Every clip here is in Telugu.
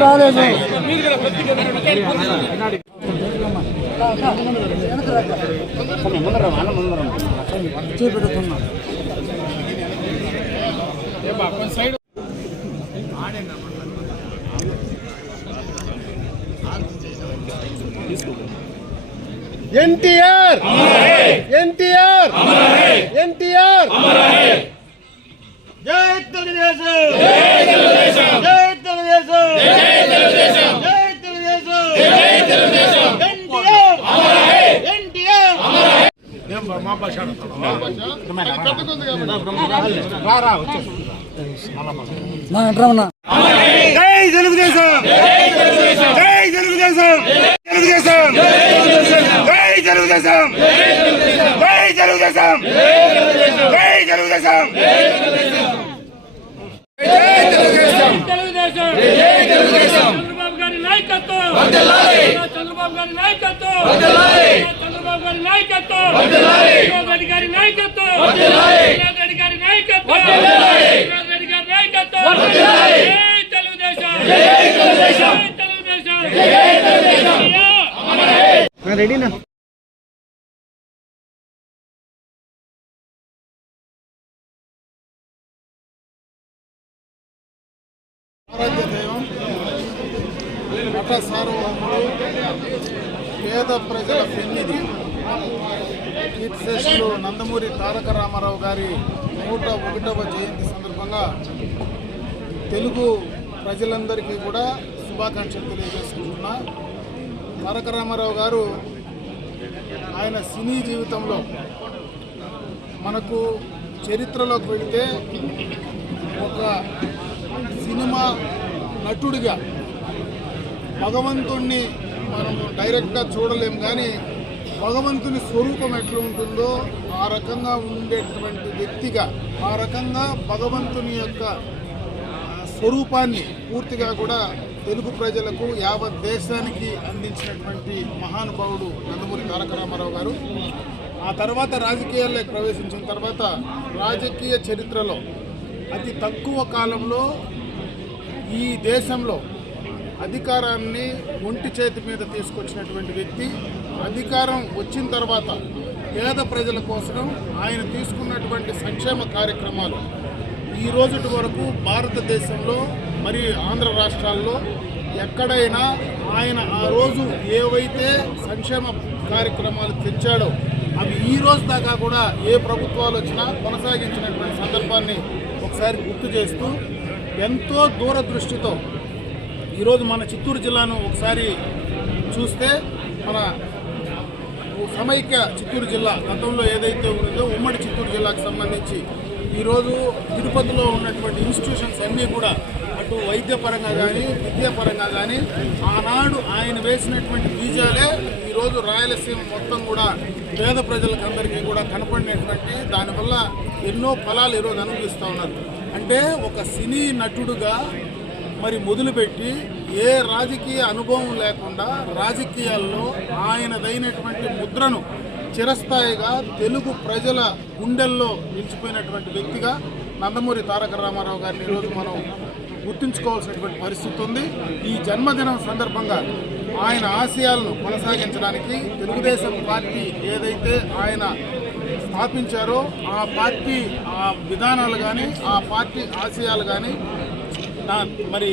రాలేదు చూపెడుతున్నా ఎన్టీఆర్ ఎన్టీఆర్ ఎన్టీఆర్ జై తెలుగుదేశం జై తెలుగుదేశం జై తెలుగుదేశం జై తెలుగుదేశం జై తెలుగుదేశం ఎన్టీఆర్ ఎన్టీఆర్ మా భాష రారా వచ్చేసి జై తెలుగుదేశం జై తెలుగుదేశం జై తెలుగుదేశం జై తెలుగుదేశం జై తెలుగుదేశం జై తెలుగుదేశం చంద్రబాబు గారి నాయకత్వం చంద్రబాబు గారి నాయకత్వం చంద్రబాబు గారి నాయకత్వం! రెడ్డి గారి నాయకత్వం! రెడ్డి గారి నాయకత్వం! రెడ్డి గారి నాయకత్వం! జై తెలుగుదేశం! జై తెలుగుదేశం! రెడీనా? ఆరాధ్య దైవం నట సార్వభౌముడు పేద ప్రజల పెన్నిధి. కీర్తిశేషులు నందమూరి తారక రామారావు గారి నూట ఒకటవ జయంతి సందర్భంగా తెలుగు ప్రజలందరికీ కూడా శుభాకాంక్షలు తెలియజేసుకుంటున్నా. తారక రామారావు గారు ఆయన సినీ జీవితంలో మనకు చరిత్రలోకి వెళితే ఒక సినిమా నటుడిగా భగవంతుణ్ణి మనం డైరెక్ట్గా చూడలేం కానీ భగవంతుని స్వరూపం ఎట్లా ఉంటుందో ఆ రకంగా ఉండేటువంటి వ్యక్తిగా ఆ రకంగా భగవంతుని యొక్క స్వరూపాన్ని పూర్తిగా కూడా తెలుగు ప్రజలకు యావత్ దేశానికి అందించినటువంటి మహానుభావుడు నందమూరి తారక రామారావు గారు. ఆ తర్వాత రాజకీయాల్లోకి ప్రవేశించిన తర్వాత రాజకీయ చరిత్రలో అతి తక్కువ కాలంలో ఈ దేశంలో అధికారాన్ని ఒంటి చేతి మీద తీసుకొచ్చినటువంటి వ్యక్తి అధికారం వచ్చిన తర్వాత పేద ప్రజల కోసం ఆయన తీసుకున్నటువంటి సంక్షేమ కార్యక్రమాలు ఈ రోజుటి వరకు భారతదేశంలో మరి ఆంధ్ర రాష్ట్రాల్లో ఎక్కడైనా ఆయన ఆ రోజు ఏవైతే సంక్షేమ కార్యక్రమాలు తెచ్చాడో అవి ఈ రోజు దాకా కూడా ఏ ప్రభుత్వాలు వచ్చినా కొనసాగించినటువంటి సందర్భాన్ని ఒకసారి గుర్తు చేస్తూ ఎంతో దూరదృష్టితో ఈరోజు మన చిత్తూరు జిల్లాను ఒకసారి చూస్తే మన సమైక్య చిత్తూరు జిల్లా గతంలో ఏదైతే ఉందో ఉమ్మడి చిత్తూరు జిల్లాకు సంబంధించి ఈరోజు తిరుపతిలో ఉన్నటువంటి ఇన్స్టిట్యూషన్స్ అన్నీ కూడా అటు వైద్యపరంగా కానీ విద్యాపరంగా కానీ ఆనాడు ఆయన వేసినటువంటి బీజాలే ఈరోజు రాయలసీమ మొత్తం కూడా పేద ప్రజలకు అందరికీ కూడా కనపడినటువంటి దానివల్ల ఎన్నో ఫలాలు ఈరోజు అనుభవిస్తూ ఉన్నారు. అంటే ఒక సినీ నటుడుగా మరి మొదలుపెట్టి ఏ రాజకీయ అనుభవం లేకుండా రాజకీయాల్లో ఆయనదైనటువంటి ముద్రను చిరస్థాయిగా తెలుగు ప్రజల గుండెల్లో నిలిచిపోయినటువంటి వ్యక్తిగా నందమూరి తారక రామారావు గారిని ఈరోజు మనం గుర్తుంచుకోవాల్సినటువంటి పరిస్థితి ఉంది. ఈ జన్మదినం సందర్భంగా ఆయన ఆశయాలను కొనసాగించడానికి తెలుగుదేశం పార్టీ ఏదైతే ఆయన స్థాపించారో ఆ పార్టీ ఆ విధానాలు కానీ ఆ పార్టీ ఆశయాలు కానీ నా మరి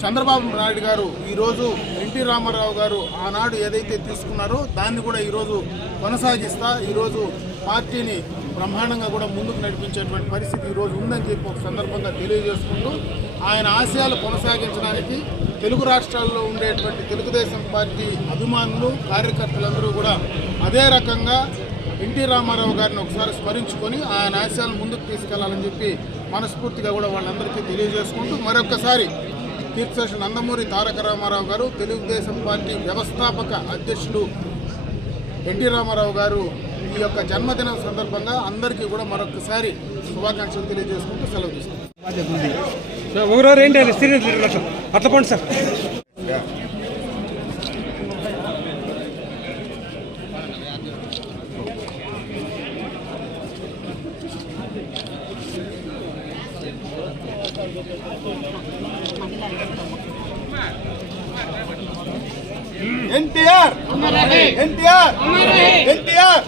చంద్రబాబు నాయుడు గారు ఈరోజు ఎన్టీ రామారావు గారు ఆనాడు ఏదైతే తీసుకున్నారో దాన్ని కూడా ఈరోజు కొనసాగిస్తా ఈరోజు పార్టీని బ్రహ్మాండంగా కూడా ముందుకు నడిపించేటువంటి పరిస్థితి ఈరోజు ఉందని చెప్పి ఒక సందర్భంగా తెలియజేసుకుంటూ ఆయన ఆశయాలు కొనసాగించడానికి తెలుగు రాష్ట్రాల్లో ఉండేటువంటి తెలుగుదేశం పార్టీ అభిమానులు కార్యకర్తలందరూ కూడా అదే రకంగా ఎన్టీ రామారావు గారిని ఒకసారి స్మరించుకొని ఆయన ఆశయాలు ముందుకు తీసుకెళ్ళాలని చెప్పి మనస్ఫూర్తిగా కూడా వాళ్ళందరికీ తెలియజేసుకుంటూ మరొకసారి తీర్థశేష నందమూరి తారక రామారావు గారు తెలుగుదేశం పార్టీ వ్యవస్థాపక అధ్యక్షులు ఎన్టీ రామారావు గారు ఈ యొక్క జన్మదినం సందర్భంగా అందరికీ కూడా మరొకసారి శుభాకాంక్షలు తెలియజేసుకుంటూ సెలవు తీసుకుంటాం ఏంటి సార్. ఎన్టీఆర్! ఎన్టీఆర్! ఎన్టీఆర్!